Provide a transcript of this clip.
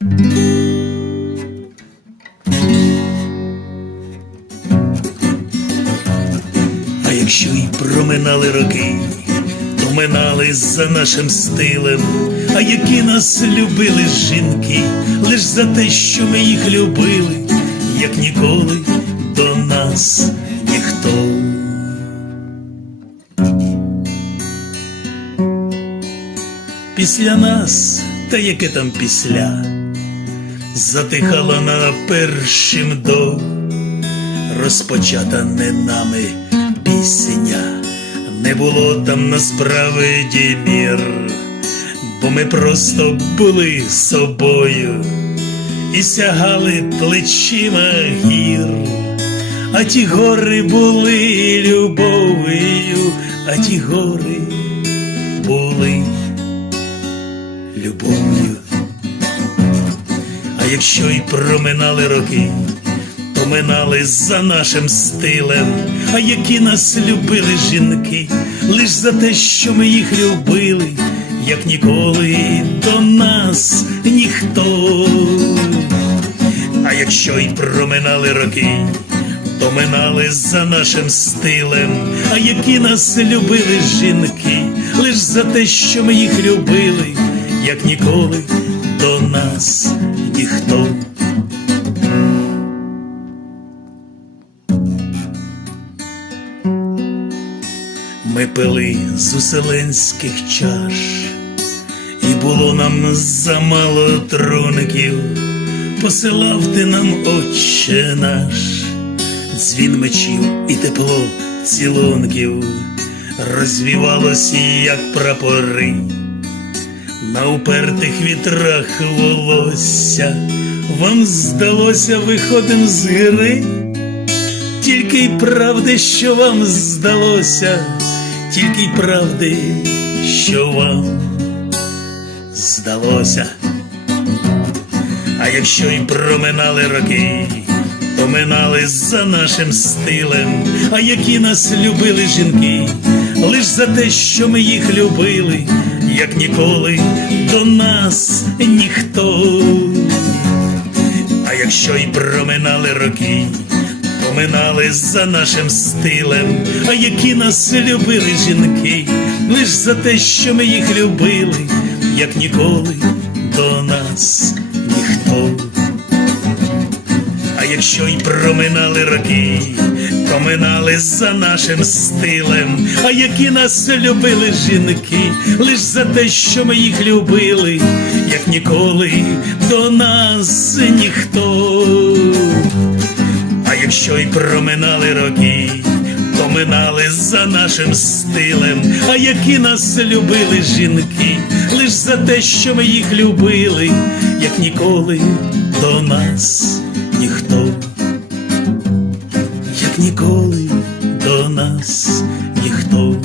А якщо й проминали роки, то минали за нашим стилем, а які нас любили жінки, лиш за те, що ми їх любили, як ніколи до нас ніхто. Після нас, та яке там після, затихала на першим до. Розпочата не нами пісня, не було там насправді мір, бо ми просто були собою і сягали плечима гір, а ті гори були любов'ю, а ті гори були любов'ю. Якщо й проминали роки, то минали за нашим стилем, а які нас любили жінки, лиш за те, що ми їх любили, як ніколи до нас ніхто. А якщо й проминали роки, то минали за нашим стилем, а які нас любили жінки, лиш за те, що ми їх любили, як ніколи нас ніхто. Ми пили з уселенських чаш, і було нам замало троників, посилав ти нам, отче наш, дзвін мечів і тепло цілунків, розвівалося, як прапори, на упертих вітрах волосся, вам здалося, виходим з гри. Тільки й правди, що вам здалося, тільки й правди, що вам здалося. А якщо й проминали роки, то минали за нашим стилем, а які нас любили жінки, лиш за те, що ми їх любили, як ніколи до нас ніхто. А якщо й проминали роки, поминали за нашим стилем, а які нас любили жінки, лиш за те, що ми їх любили, як ніколи до нас ніхто. А якщо й проминали роки, поминали за нашим стилем, а які нас любили жінки, лиш за те, що ми їх любили, як ніколи до нас ніхто. А якщо й проминали роки, то минали за нашим стилем, а які нас любили жінки, лиш за те, що ми їх любили, як ніколи до нас як ніколи до нас ніхто.